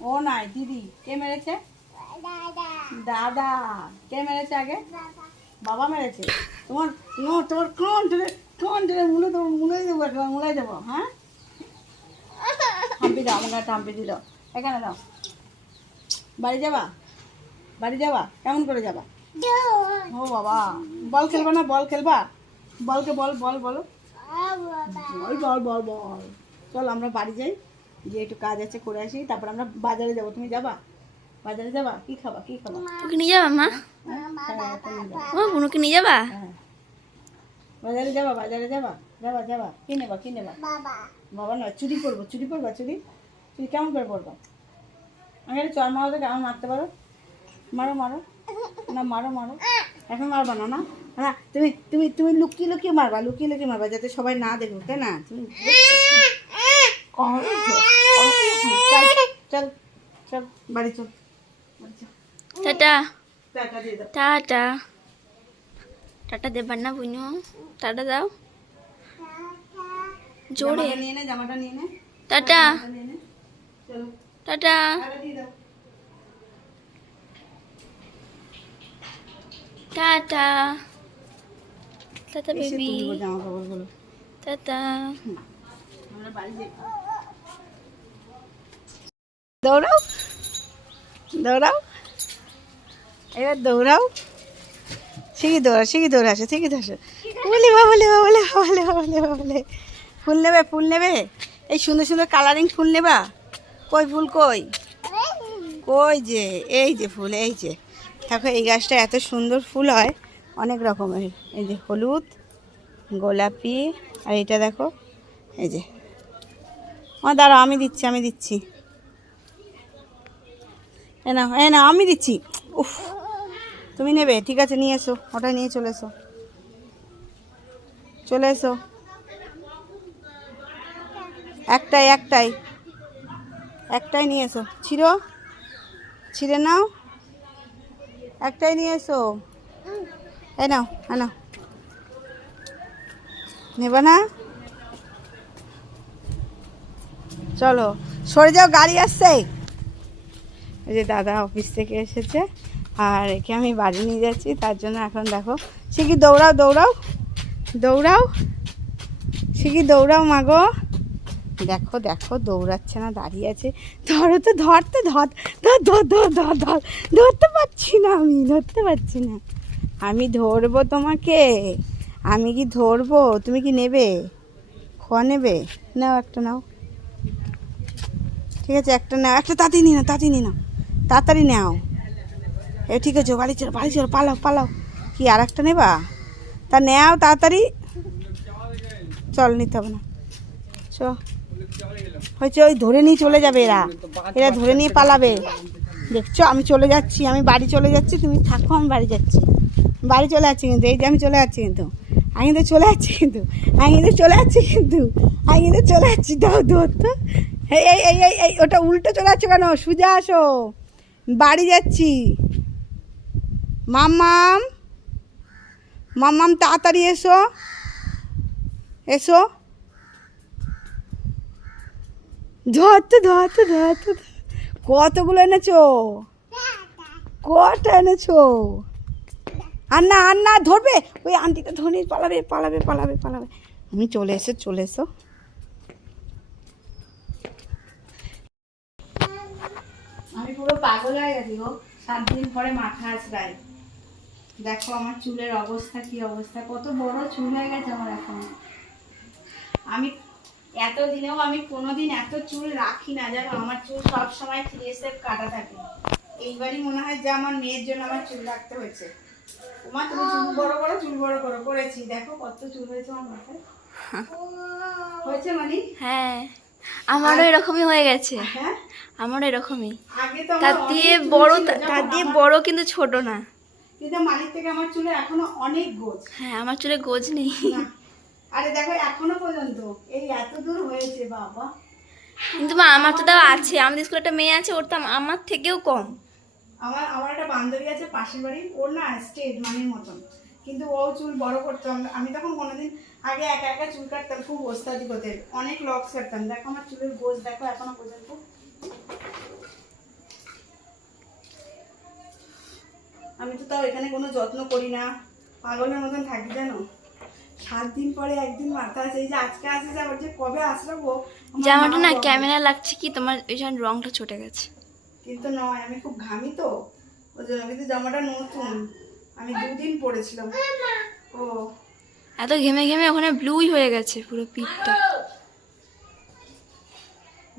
ও নাই দিদি। কে মেরেছে? দাদা। কে মেরেছে আগে? বাবা মেরেছে? তোমার নো তোমার কোন ধরে কোন ধরে মুলে দেবো মুলে দেবো একবার মুলে দেবো হ্যাঁ? হাম্পি দাও আমার গায়ে হাম্পি দিল এখানে দাও। বাড়ি যাবা? বাড়ি যাবা? কেমন করে যাবা? ও বাবা। বল খেলবা না? বল খেলবা? বলকে বল বল বলো। বল বল বল বল। চল আমরা বাড়ি যাই। যে একটু কাজ আছে করে আসি তারপর আমরা বাজারে যাব। তুমি যাবা? বাজারে যাবা? কি খাবা? কি খাবা? নিয়ে যাবা মা? হ্যাঁ? নিয়ে ও বুনুকে নিয়ে যাবা? হ্যাঁ। বাজারে যাবা বাজারে যাবা? যাবা যাবা। কি নেবা কি নেবা? বাবা। নয় চুরি করব চুরি করবা চুরি? চুরি কেমন করে করব আমি একটা চর মারো তো কেমন মারতে পারো? মারো মারো। না মারো মারো। এখন মারবা না না? না তুমি তুমি তুমি লুকিয়ে লুকিয়ে মারবা লুকিয়ে লুকিয়ে মারবা যাতে সবাই না দেখুক তাই না? তুমি করো তো, করো তো। চল চল বাড়ি চল। টাটা। Tata tata. দেবার না বুনু টাটা দাও। জোরে। Tata. Tata. Tata tata. Baby. Tata. আমরা বাড়ি যাই। দৌড়াও। দৌড়াও। এবার দৌড়াও। শিখি দৌড়া শিখি দৌড়া আসে ঠিকই দৌড়া বলে বাবলে বাবলে বাবলে বাবলে বাবলে ফুল নেবে ফুল নেবে? এই সুন্দর সুন্দর কালারিং ফুল নেবা? কই ফুল, কই? কই যে, এই যে ফুল, এই যে। দেখো, এই গাছটা এত সুন্দর ফুল হয়, অনেক রকমের। এই যে হলুদ, গোলাপি, আর এটা দেখো, এই যে। ও দাঁড়াও, আমি দিচ্ছি আমি দিচ্ছি। এ না এ আমি দিচ্ছি। উফ, তুমি নেবে, ঠিক আছে, নিয়ে এসো ওটা নিয়ে চলে এসো। চলে এসো। একটাই একটাই। একটাই নিয়ে এসো। ছিঁড়ো, ছিঁড়ে নাও। একটাই নিয়ে এসো। এ নাও এ নাও। নেবে না? চলো, সরে যাও, গাড়ি আসছে। এই যে দাদা অফিস থেকে এসেছে। আর একে আমি বাড়ি নিয়ে যাচ্ছি, তার জন্য এখন দেখো, সে কি দৌড়াও দৌড়াও দৌড়াও, সে কি দৌড়াও মাগো দেখো দেখো, দৌড়াচ্ছে না, দাঁড়িয়ে আছে। ধরো তো ধরতে ধর ধর ধর ধর ধর ধর, ধরতে পারছি না আমি, ধরতে পারছি না। আমি ধরবো তোমাকে, আমি কি ধরবো? তুমি কি নেবে? খোয়া নেবে? নাও একটা, নাও। ঠিক আছে, একটা নাও, একটা তাড়াতাড়ি নিয়ে নাও তাড়াতাড়ি নিয়ে নাও। তাড়াতাড়ি নাও। এ, ঠিক আছে, বাড়ি চলো বাড়ি চলো, পালাও পালাও। কি আর একটা নেবা? তা নেও তাড়াতাড়ি। চল, নিতে হবে না। চ। হয়েছে, ওই ধরে নিয়ে চলে যাবে এরা। এরা ধরে নিয়ে পালাবে। দেখছ, আমি চলে যাচ্ছি, আমি বাড়ি চলে যাচ্ছি, তুমি থাকো, আমি বাড়ি যাচ্ছি। বাড়ি চলে যাচ্ছি কিন্তু, এই যে আমি চলে যাচ্ছি কিন্তু। আমি কিন্তু চলে যাচ্ছি কিন্তু, আমি কিন্তু চলে যাচ্ছি কিন্তু, আমি কিন্তু চলে যাচ্ছি। দাও দৌড় তো এই এই এই, ওটা উল্টো চলে যাচ্ছ কেন? সুজা আসো। বাড়ি যাচ্ছি। মাম্মাম মাম্মাম, তাড়াতাড়ি এসো। এসো। ধরতে ধরতে ধরতে কতগুলো এনেছো? কটা এনেছো? আর না আর না ধরবে? ওই আন্টিটা ধরে পালাবে পালাবে পালাবে পালাবে। আমি চলে এসে, চলে এসো। পুরো পাগল হয়ে গেছি গো। সাত দিন পরে মাথা আছড়াই দেখো আমার চুলের অবস্থা, কি অবস্থা। কত বড় চুল হয়ে গেছে আমার এখন। আমি এত দিনেও আমি কোনোদিন এত চুল রাখি না, জানো? আমার চুল সব সময় থ্রি স্টেপ কাটা থাকে। এইবারই মনে হয় যে আমার মেয়ের জন্য আমার চুল রাখতে হয়েছে। তোমার তুমি চুল বড় বড় চুল বড় করো। করেছি। দেখো কত চুল হয়েছে আমার মাথায়। হয়েছে মানে? হ্যাঁ। আমারও এরকমই হয়ে গেছে। হ্যাঁ? আমারও এরকমই। তার দিয়ে বড় তার দিয়ে বড় কিন্তু ছোট না। কিন্তু মালিক থেকে আমার চুলে এখনও অনেক গোছ হ্যাঁ আমার চুলে গোজ নেই। আরে দেখো এখনও পর্যন্ত। এই এত দূর হয়েছে বাবা। কিন্তু মা আমার তো তাও আছে। আমাদের স্কুলে একটা মেয়ে আছে ওর তো আমার থেকেও কম। আমার আমার একটা বান্ধবী আছে পাশের বাড়ি ওর না স্টেট মানের মতন। কিন্তু ও চুল বড় করতো। আমি তখন কোনোদিন আগে একা একা চুল কাটতাম খুব ওস্তাদি করতে। অনেক লক কাটতাম দেখো আমার চুলের গোস দেখো এখনও পর্যন্ত। আমি তো তাও এখানে কোনো যত্ন করি না। পাগলের মতন থাকি জানো? সাত দিন পরে একদিন মাথা আছে এই যে আজকে আসে যাবার যে কবে আসব জামাটা না ক্যামেরা লাগছে কি? তোমার ওই জন্য রংটা চটে গেছে। কিন্তু নয় আমি খুব ঘামি তো। ওই জন্য কিন্তু জামাটা নতুন। আমি দুদিন পরেছিলাম। ও এত ঘেমে ঘেমে ওখানে ব্লুই হয়ে গেছে পুরো পিঠটা।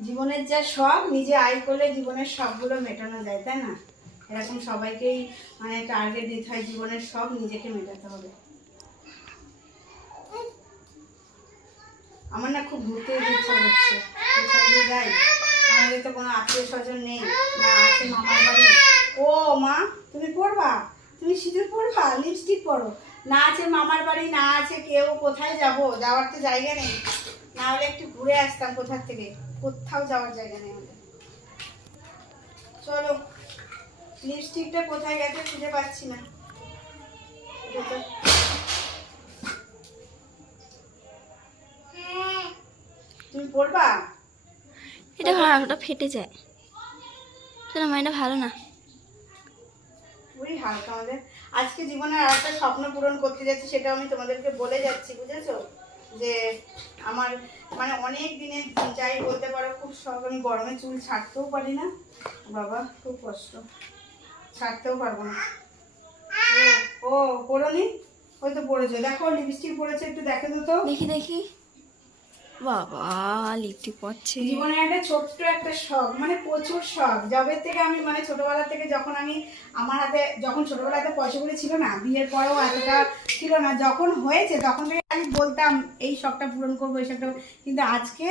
জীবনের যা শখ নিজে আয় করলে জীবনের সবগুলো মেটানো যায়, তাই না? এরকম সবাইকেই মানে টার্গেট দিতে হয় জীবনের সব, নিজেকে মেটাতে হবে। আমার না খুব ঘুরতে ইচ্ছা হচ্ছে আমাদের তো কোনো আত্মীয় স্বজন নেই না আছে মামার বাড়ি। ও মা, তুমি পড়বা? তুমি সিঁদুর পড়বা? লিপস্টিক পরো। না আছে মামার বাড়ি না আছে কেউ কোথায় যাব? যাওয়ার তো জায়গা নেই। না হলে একটু ঘুরে আসতাম কোথার থেকে? কোথাও যাওয়ার জায়গা নেই আমাদের। চলো লিপস্টিকটা কোথায় গেছে খুঁজে পাচ্ছি না। তুমি পড়বা এটা ভালো ওটা ফেটে যায়। শোনো মা এটা ভালো না। খুবই হালকা আমাদের। আজকে জীবনে আর একটা স্বপ্ন পূরণ করতে যাচ্ছি, সেটা আমি তোমাদেরকে বলে যাচ্ছি, বুঝেছ? যে আমার মানে অনেক দিনে যাই বলতে পারো, খুব শখ আমি গরমে চুল ছাড়তেও পারি না। বাবা, খুব কষ্ট। ছাড়তেও পারব না। ও ও পড়োনি ওই তো পড়েছো। দেখো লিপস্টিক পড়েছে, একটু দেখে তো। দেখি দেখি। বাবা লিপটি পড়ছে জীবনে একটা ছোট্ট একটা শখ মানে প্রচুর শখ। থেকে আমি মানে ছোটবেলা থেকে যখন আমি আমার হাতে যখন ছোটবেলাতে ছিল না বিয়ের পরেও এতটা ছিল না যখন হয়েছে তখন থেকে আমি বলতাম এই শখটা পূরণ করব এই শখটা কিন্তু আজকে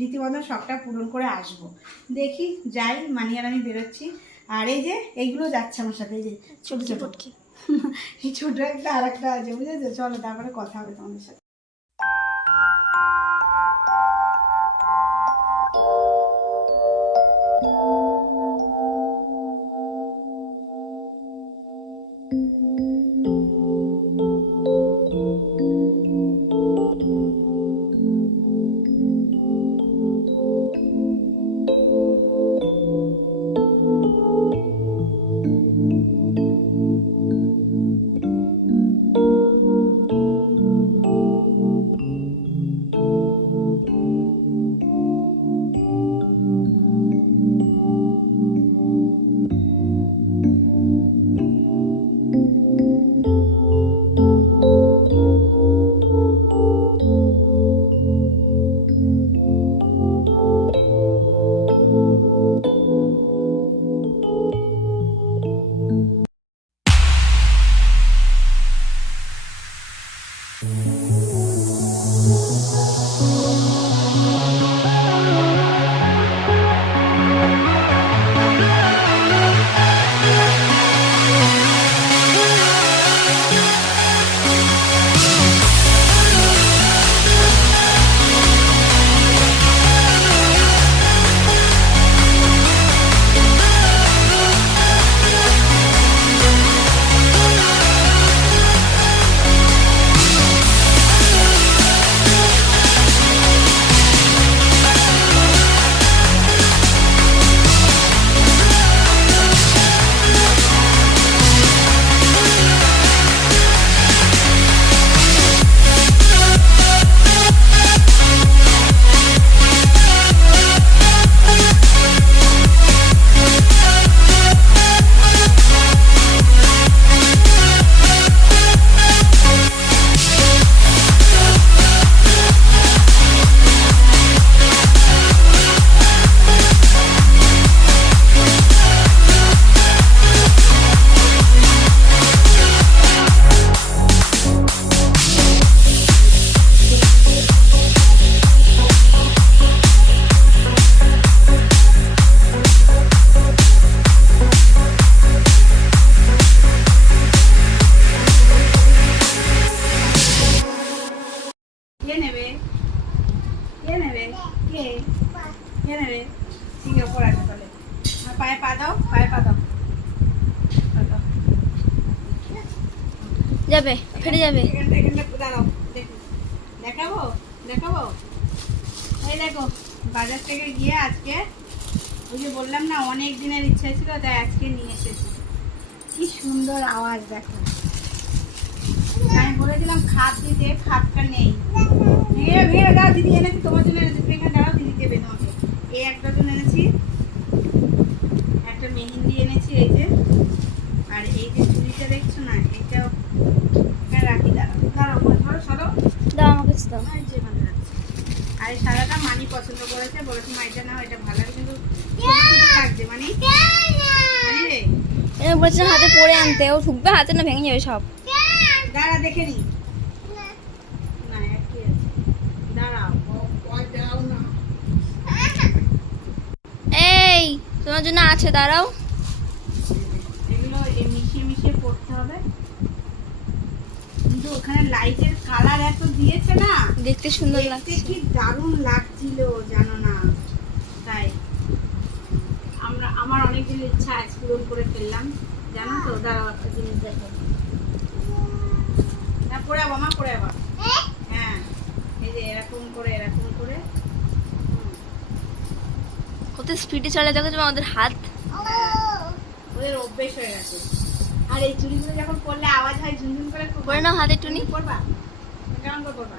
রীতিমতো শখটা পূরণ করে আসব। দেখি যাই মানি আর আমি বেরোচ্ছি। আর এই যে এইগুলো যাচ্ছে আমার সাথে এই যে ছোট। ছোট এই ছোট একটা আর একটা আছে বুঝেছ? চলো তারপরে কথা হবে তোমাদের সাথে। যাবে। দেখাবো? দেখাবো? এই দেখো, বাজার থেকে গিয়ে আজকে, ওই যে বললাম না, অনেক দিনের ইচ্ছা আজকে নিয়ে এসেছি। সুন্দর আওয়াজ, দেখো। আমি বলেছিলাম খাটটা নেই। দাও, দিদি তোমার জন্য তুমি এখানে দিদি দেবে এই একটা এনেছি। একটা মেহেন্দি এনেছি, এই যে। আর এই যে চুড়িটা দেখছ না এটাও এখানে রাখি দাঁড়াও দাঁড়াও মা, ধরো সরো দাও। আমাকে কিছু আর যে ভালো লাগছে। আর এই সাদাটা মানি পছন্দ করেছে বলেছে মা এটা নাও এটা ভালো কিন্তু লাগছে মানি। এবার বলছিলাম হাতে পরে আনতে ও ঢুকবে হাতে না ভেঙে যাবে সব। দাঁড়া দেখে নি। এই তোমার জন্য আছে দাঁড়াও এগুলো এই মিশিয়ে মিশিয়ে পড়তে হবে কিন্তু ওখানে লাইটের কালার এত দিয়েছে না দেখতে সুন্দর লাগছে। কি দারুণ লাগছিল জানো না? তাই আমরা আমার অনেক দিন ইচ্ছা আজ পূরণ করে ফেললাম। জানো তো দাঁড়াও একটা জিনিস দেখো। না পরে আবার মা পরে আবার। হ্যাঁ এই যে এরকম করে এরকম করে। কত স্পিডে চলে দেখো তুমি আমাদের হাত। ওদের অভ্যেস হয়ে গেছে। আর এই চুড়িগুলো যখন করলে আওয়াজ হয় ঝুনঝুন করে করে নাও হাতে টুনি। করবা কেমন করে করবা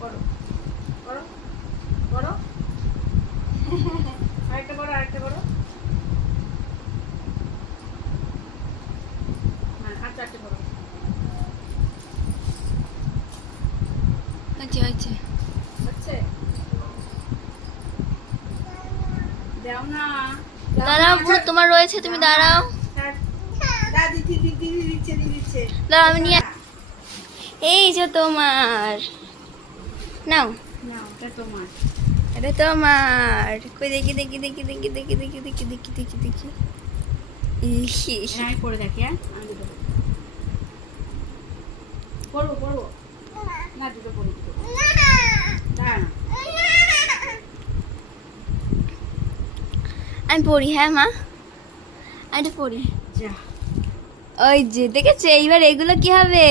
করো করো করো আরেকটা করো আরেকটা করো আচ্ছা আচ্ছা আচ্ছা দাঁড়াও তোমার রয়েছে তুমি দাঁড়াও। দিচ্ছে আমি নিয়ে এই যে তোমার। নাও। তোমার। এটা তোমার। কই দেখি দেখি দেখি দেখি দেখি দেখি দেখি দেখি দেখি দেখি। হ্যাঁ আমি পড়ে দেখি হ্যাঁ? আমি পড়ি। পড়ব পড়ব না দুটো পড়ি দুটো দাঁড়া না। আমি পড়ি হ্যাঁ মা? আমি পড়ি। যা। ওই যে দেখেছে? এইবার এগুলো কি হবে?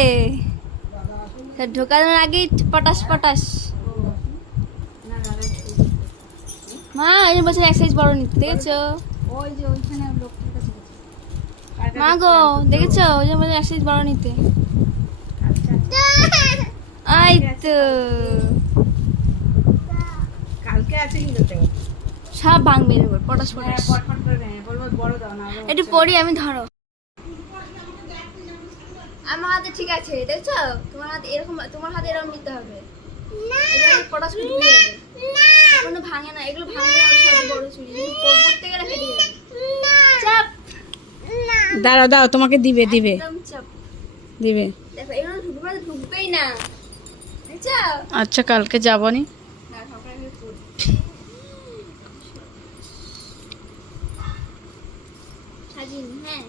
ঢোকানোর আগেই পটাশ পটাশ। মা ওই জন্য এক সাইজ বড় নিতে দেখেছ? মা গো দেখেছ? ওই জন্য বছর এক সাইজ বড় নিতে আই তো। কালকে আছে সব ভাঙবে পটাশ পটাশ। একটু পড়ি আমি ধরো। আমার হাতে ঠিক আছে দেখছ? তোমার হাতে এরকম তোমার হাতে এরকম নিতে হবে। কোনো ভাঙে না এগুলো ভাঙবে না বড় চুড়ি পড়তে গেলে ফেটে যাবে। চাপ। দাঁড়াও দাও তোমাকে দিবে দিবে। চাপ। দিবে। দেখো এগুলো ঢুকবে না ঢুকবেই না। আচ্ছা কালকে যাব নি না সকালে আমি পড়ি সাজিনি হ্যাঁ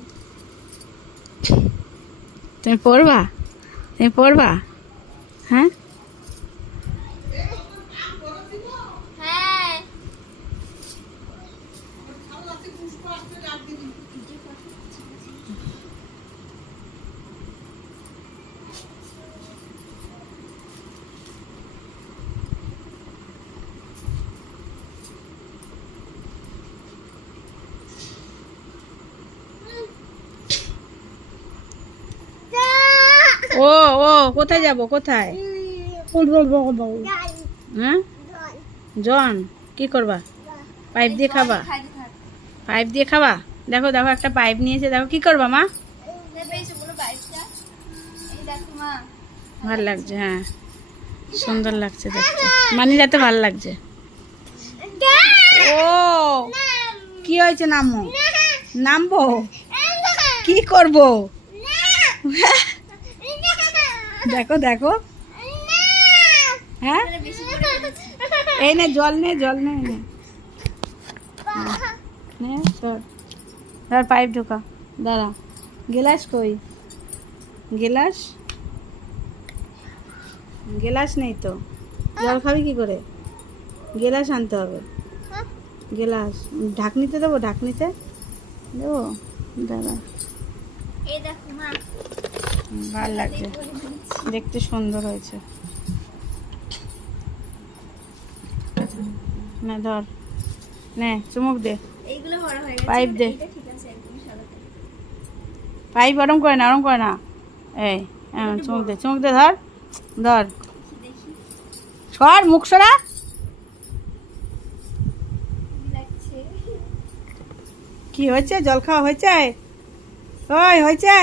তুমি পড়বা? তুমি পড়বা? হ্যাঁ হ্যাঁ ও ও কোথায় যাব কোথায়? হ্যাঁ? জন কি করবা? পাইপ দিয়ে খাবা? পাইপ দিয়ে খাবা? দেখো দেখো একটা পাইপ নিয়েছে দেখো কি করবা মা? ভালো লাগছে হ্যাঁ। সুন্দর লাগছে দেখতে। মানি যাতে ভালো লাগছে। ও কি হয়েছে নামো? নামবো? কি করব? দেখো দেখো। হ্যাঁ। এই নে, জল নে জল নে পাইপ ঢোকা। দাঁড়া। গেলাস কই? গেলাস? গেলাস নেই তো। জল খাবি কি করে? গেলাস আনতে হবে। গেলাস। ঢাকনিতে দেবো? ঢাকনিতে? দেবো? দাঁড়া। এই দেখো, মা। ভালো লাগছে। দেখতে সুন্দর হয়েছে। না ধর। নে চুমুক দে। এইগুলো বড় হয়ে গেছে। পাইপ দে। পাইপ। ওরম করে না ওরম করে না। এই হ্যাঁ, চুমুক দে চুমুক দে ধর। ধর। সর মুখ সরা। কি হয়েছে? জল খাওয়া হয়েছে? ওই হয়েছে।